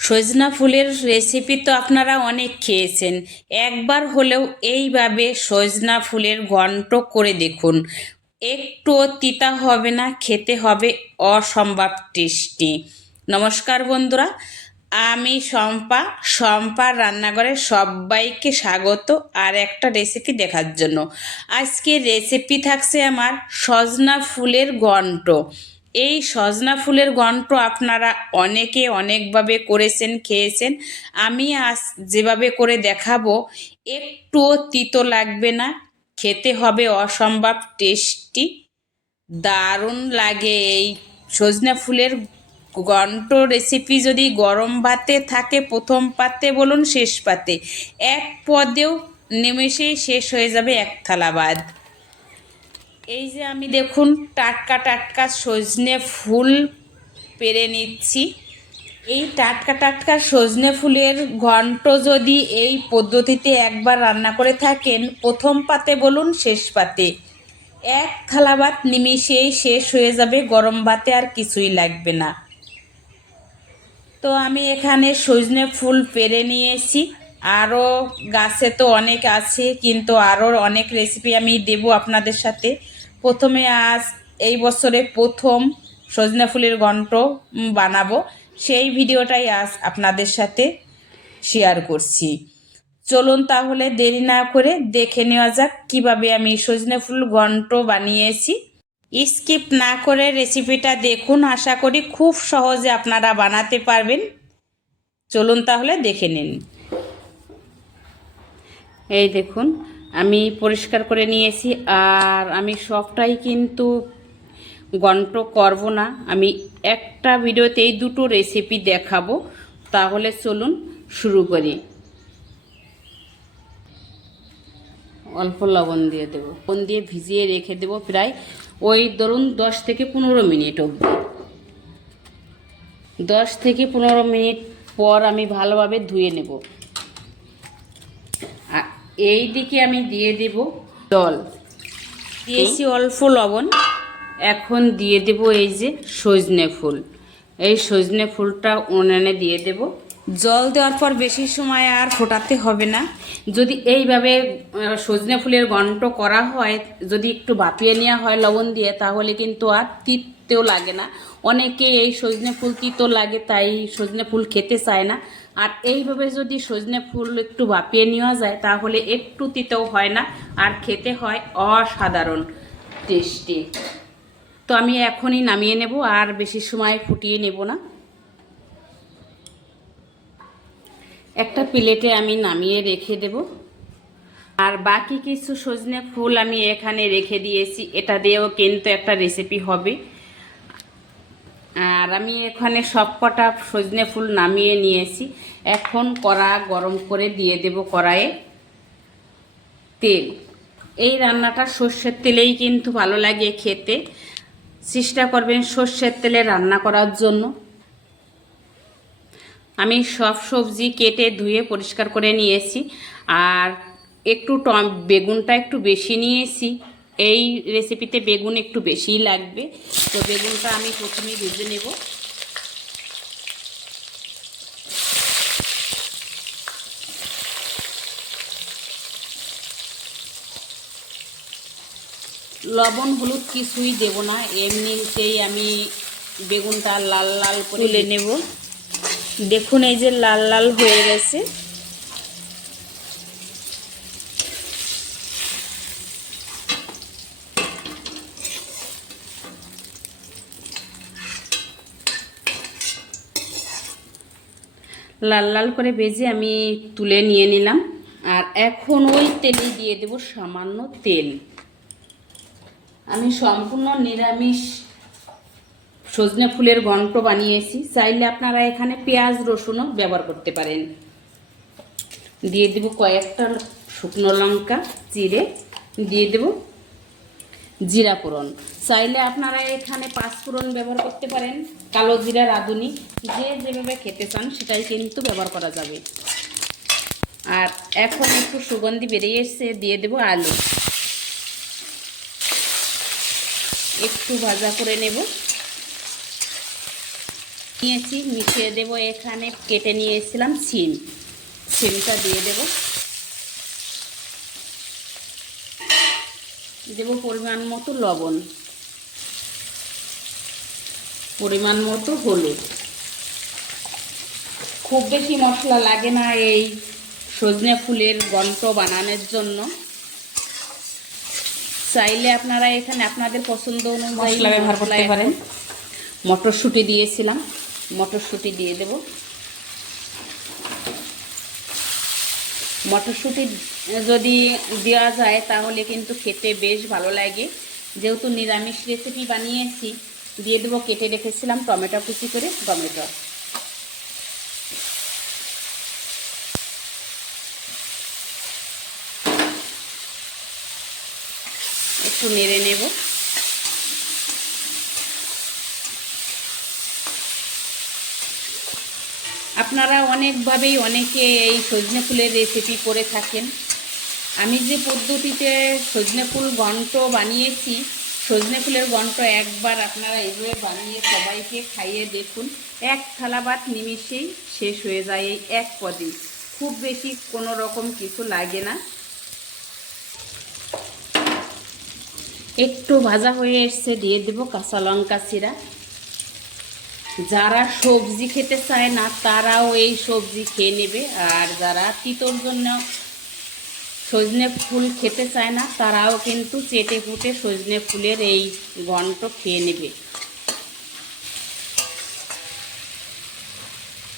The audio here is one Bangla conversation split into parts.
সজনা ফুলের রেসিপি তো আপনারা অনেক খেয়েছেন। একবার হলেও এইভাবে সজনা ফুলের ঘন্ট করে দেখুন। একটুও তিতা হবে না, খেতে হবে অসম্ভব টেস্টি। নমস্কার বন্ধুরা, আমি শম্পা। শম্পার রান্নাঘরে সবাইকে স্বাগত আর একটা রেসিপি দেখার জন্য। আজকে রেসিপি থাকছে আমার সজনা ফুলের ঘন্ট। এই সজনা ফুলের ঘন্ট আপনারা অনেকে অনেকভাবে করেছেন, খেয়েছেন। আমি আজ যেভাবে করে দেখাবো, একটুও তিতো লাগবে না। খেতে হবে অসম্ভব টেস্টি। দারুণ লাগে এই সজনা ফুলের ঘন্ট রেসিপি যদি গরম ভাতে থাকে, প্রথম পাতে বলুন, শেষ পাতে। এক পদেও নিমেষেই শেষ হয়ে যাবে এক থালা ভাত। এই যে আমি দেখুন, টাটকা টাটকা সজনে ফুল পেরে নিচ্ছি। এই টাটকা টাটকা সজনে ফুলের ঘন্ট যদি এই পদ্ধতিতে একবার রান্না করে থাকেন, প্রথম পাতে বলুন, শেষ পাতে। এক থালা ভাত নিমিষেই শেষ হয়ে যাবে, গরম ভাতে আর কিছুই লাগবে না। তো আমি এখানে সজনে ফুল পেরে নিয়েছি। আরও গাছে তো অনেক আছে, কিন্তু আরও অনেক রেসিপি আমি দেব আপনাদের সাথে। প্রথমে আজ এই বছরে প্রথম সজনে ফুলের ঘন্ট বানাবো। সেই ভিডিওটাই আজ আপনাদের সাথে শেয়ার করছি। চলুন তাহলে দেরি না করে দেখে নেওয়া যাক কীভাবে আমি সজনে ফুল ঘন্ট বানিয়েছি। স্কিপ না করে রেসিপিটা দেখুন, আশা করি খুব সহজে আপনারা বানাতে পারবেন। চলুন তাহলে দেখে নিন। এই দেখুন আমি পরিষ্কার করে নিয়েছি, আর আমি সবটাই কিন্তু গন্ট করব না। আমি একটা ভিডিওতে এই দুটো রেসিপি দেখাবো, তাহলে চলুন শুরু করি। অল্প লবণ দিয়ে দেবো। লবণ দিয়ে ভিজিয়ে রেখে দেবো প্রায় ওই ধরুন দশ থেকে পনেরো মিনিট অবধি। দশ থেকে পনেরো মিনিট পর আমি ভালোভাবে ধুয়ে নেব। এই দিকে আমি দিয়ে দেব জল। দিয়েছি অল্প লবণ। এখন দিয়ে দেব এই যে সজনে ফুল। এই সজনে ফুলটা উনানে দিয়ে দেব। জল দেওয়ার পর বেশি সময় আর ফোটাতে হবে না। যদি এইভাবে সজনে ফুলের ঘন্ট করা হয়, যদি একটু বাপিয়ে নেওয়া হয় লবণ দিয়ে, তাহলে কিন্তু আর তিতেও লাগে না। অনেকে এই সজনে ফুল তিতো লাগে, তাই সজনে ফুল খেতে চায় না। আর এইভাবে যদি সজনে ফুল একটু বাপিয়ে নেওয়া যায়, তাহলে একটু তিতেও হয় না, আর খেতে হয় অসাধারণ টেস্টি। তো আমি এখনই নামিয়ে নেব, আর বেশি সময় ফুটিয়ে নেব না। একটা প্লেটে আমি নামিয়ে রেখে দেব। আর বাকি কিছু সজনে ফুল আমি এখানে রেখে দিয়েছি, এটা দিয়েও কিন্তু একটা রেসিপি হবে। আর আমি এখানে সব কটা সজনে ফুল নামিয়ে নিয়েছি। এখন কড়া গরম করে দিয়ে দেব কড়াইয়ে তেল। এই রান্নাটা সর্ষের তেলেই কিন্তু ভালো লাগে খেতে। চেষ্টা করবেন সর্ষের তেলে রান্না করার জন্য। আমি সব সবজি কেটে ধুয়ে পরিষ্কার করে নিয়েছি। আর একটু বেগুনটা একটু বেশি নিয়েছি। এই রেসিপিতে বেগুন একটু বেশিই লাগবে। তো বেগুনটা আমি প্রথমেই ভেজে নেব। লবণ, হলুদ কিছুই দেব না। এমনিতেই আমি বেগুনটা লাল লাল করে তুলে নেব। দেখুন, এই যে লাল লাল হয়ে গেছে। লাল লাল করে ভেজে আমি তুলে নিয়ে নিলাম। আর এখন ওই তেলে দিয়ে দেব সামান্য তেল। আমি সম্পূর্ণ নিরামিষ সজনে ফুলের ঘন্ট বানিয়েছি। চাইলে আপনারা এখানে পেঁয়াজ, রসুনও ব্যবহার করতে পারেন। দিয়ে দেব কয়েকটা শুকনো লঙ্কা চিড়ে দিয়ে দেব জিরা ফোড়ন। চাইলে আপনারা এখানে পাঁচ ফোড়ন ব্যবহার করতে পারেন, কালো জিরা, রাঁধুনি, যে যেভাবে খেতে চান সেটাই কিন্তু ব্যবহার করা যাবে। আর এখন একটু সুগন্ধি বেরিয়ে এসছে, দিয়ে দেব আলু। একটু ভাজা করে নেব। নিয়েছি, মিশিয়ে দেব এখানে, কেটে নিয়ে এসেছিলাম সিম সিমটা দিয়ে দেব। দেব পরিমাণ মতো লবণ। পরিমাণ মতো হলুদ। খুব বেশি মশলা লাগে না এই সজনে ফুলের গন্ট বানানোর জন্য। চাইলে আপনারা এখানে আপনাদের পছন্দ অনুযায়ী মশলা ব্যবহার করতে পারেন। মটরশুঁটি দিয়েছিলাম। মটরশুঁটি দিয়ে দেব। মটরশুঁটি যদি দেওয়া যায় তাহলে কিন্তু খেতে বেশ ভালো লাগে। যেহেতু নিরামিষ রেসিপি বানিয়েছি, দিয়ে দেবো কেটে রেখেছিলাম টমেটো কুচি করে টমেটো। একটু নেড়ে নেব। আপনারা অনেকভাবেই অনেকে এই সজনে ফুলের রেসিপি করে থাকেন। আমি যে পদ্ধতিতে সজনে ফুল ঘন্ট বানিয়েছি, সজনে ফুলের ঘন্ট একবার আপনারা এইভাবে বানিয়ে সবাইকে খাইয়ে দেখুন। এক থালা ভাত নিমিষেই শেষ হয়ে যায় এই এক পদে। খুব বেশি কোনো রকম কিছু লাগে না। একটু ভাজা হয়ে এসছে, দিয়ে দেব কাঁচা লঙ্কা চিরা যারা সবজি খেতে চায় না, তারাও এই সবজি খেয়ে নেবে। আর যারা তিতোর জন্য সজনে ফুল খেতে চায় না, তারাও কিন্তু চেটে ফুটে সজনে ফুলের এই ঘন্ট খেয়ে নেবে।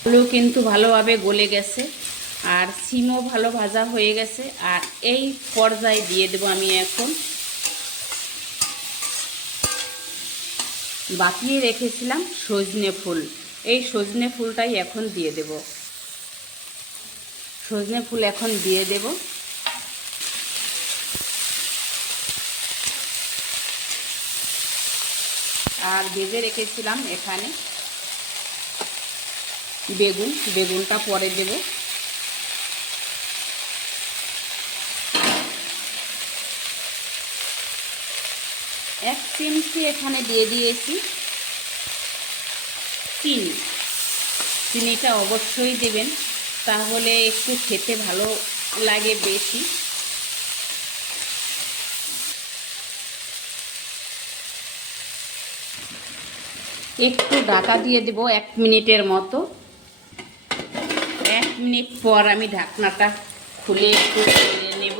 আলু কিন্তু ভালোভাবে গলে গেছে, আর সিমও ভালো ভাজা হয়ে গেছে, আর এই পর্যায়ে দিয়ে দেবো আমি এখন বাকিয়ে রেখেছিলাম সজনে ফুল। এই সজনে ফুলটাই এখন দিয়ে দেব। সজনে ফুল এখন দিয়ে দেব। আর ভেজে রেখেছিলাম এখানে বেগুন। বেগুনটা পরে দেব। এক চিমটি এখানে দিয়ে দিয়েছি চিনি। চিনিটা অবশ্যই দেবেন, তাহলে একটু খেতে ভালো লাগে বেশি। একটু ঢাকা দিয়ে দেব এক মিনিটের মতো। এক মিনিট পর আমি ঢাকনাটা খুলে একটু নেব।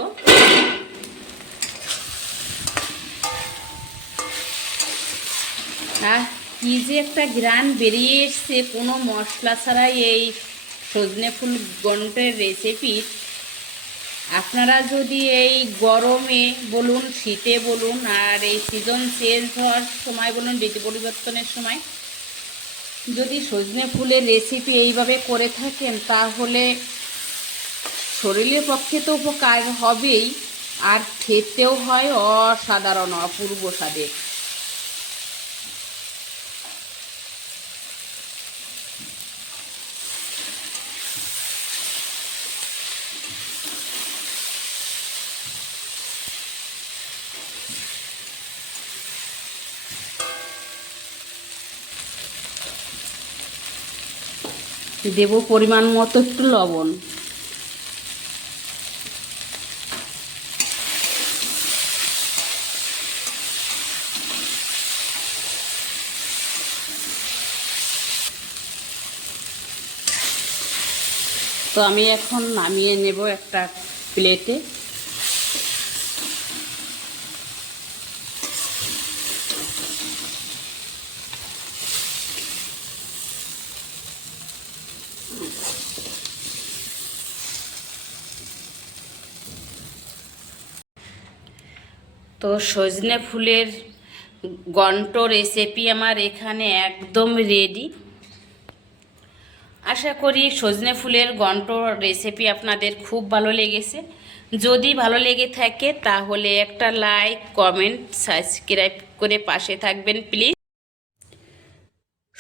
আহ, কি যে একটা গ্রান বেরিয়ে এসছে, কোনো মশলা ছাড়াই এই সজনে ফুল গন্টের রেসিপি আপনারা যদি এই গরমে বলুন, শীতে বলুন, আর এই সিজন চেঞ্জ হওয়ার সময় বলুন, ঋতু পরিবর্তনের সময়, যদি সজনে ফুলের রেসিপি এইভাবে করে থাকেন, তাহলে শরীরের পক্ষে তো উপকার হবেই, আর খেতেও হয় অসাধারণ, অপূর্ব স্বাদের দেব পরিমাণ মতো একটু লবণ। তো আমি এখন নামিয়ে নেব একটা প্লেটে। তো সজনে ফুলের গন্ট রেসিপি আমার এখানে একদম রেডি আশা করি সজনে ফুলের গন্ট রেসিপি আপনাদের খুব ভালো লেগেছে। যদি ভালো লেগে থাকে তাহলে একটা লাইক কমেন্ট সাবস্ক্রাইব করে পাশে থাকবেন প্লিজ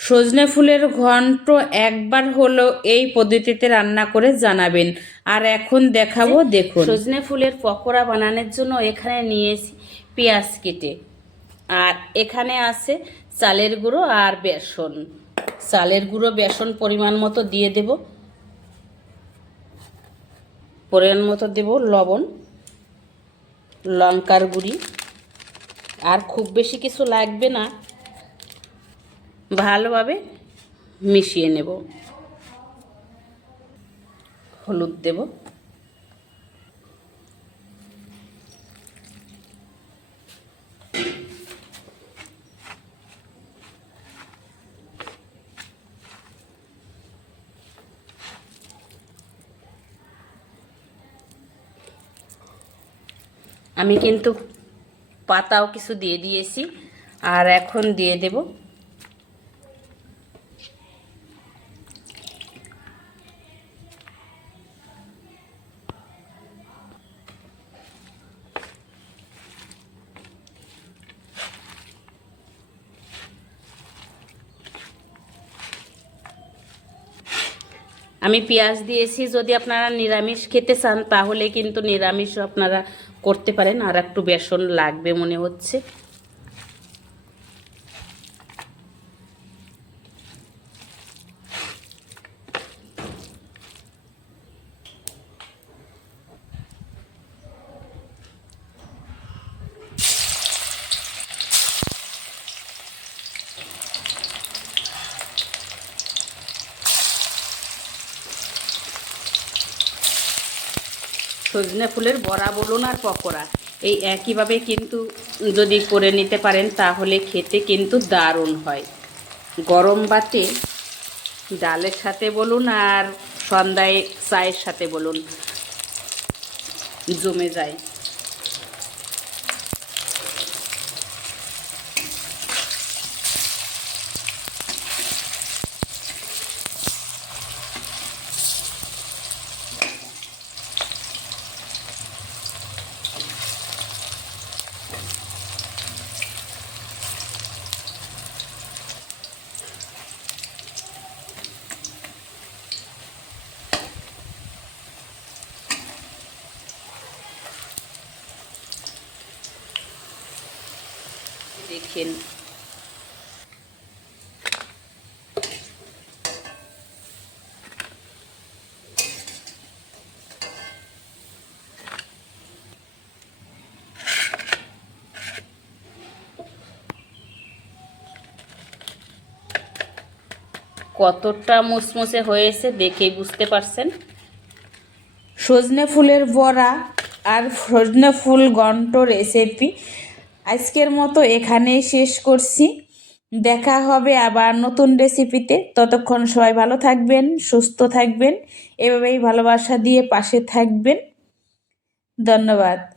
সজনে ফুলের ঘন্ট একবার হলো এই পদ্ধতিতে রান্না করে জানাবেন। আর এখন দেখাবো দেখুন। সজনে ফুলের পকোড়া বানানোর জন্য এখানে নিয়েছি পেঁয়াজ কেটে। আর এখানে আছে চালের গুঁড়ো আর বেসন। চালের গুঁড়ো বেসন পরিমাণ মতো দিয়ে দেব। পরিমাণ মতো দেব লবণ লঙ্কার গুঁড়ি। আর খুব বেশি কিছু লাগবে না। ভালোভাবে মিশিয়ে নেব। হলুদ দেব। আমি কিন্তু পাতাও কিছু দিয়ে দিয়েছি, আর এখন দিয়ে দেব আমি পেঁয়াজ দিয়েছি, যদি আপনারা নিরামিষ খেতে চান, তাহলে কিন্তু নিরামিষ আপনারা করতে পারেন। আর একটু বেসন লাগবে মনে হচ্ছে। সজনে ফুলের বড়া বলুন আর পকোড়া। এই একইভাবে কিন্তু যদি করে নিতে পারেন, তাহলে খেতে কিন্তু দারুণ হয়। গরম বাতে ডালের সাথে বলুন আর সন্ধ্যায় চায়ের সাথে বলুন, জমে যায়। দেখেন। কতটা মুসমুসে হয়েছে দেখেই বুঝতে পারছেন? সজনে ফুলের বড়া আর সজনে ফুল ঘন্ট রেসিপি আজকের মতো এখানেই শেষ করছি। দেখা হবে আবার নতুন রেসিপিতে। ততক্ষণ সবাই ভালো থাকবেন, সুস্থ থাকবেন, এভাবেই ভালোবাসা দিয়ে পাশে থাকবেন। ধন্যবাদ।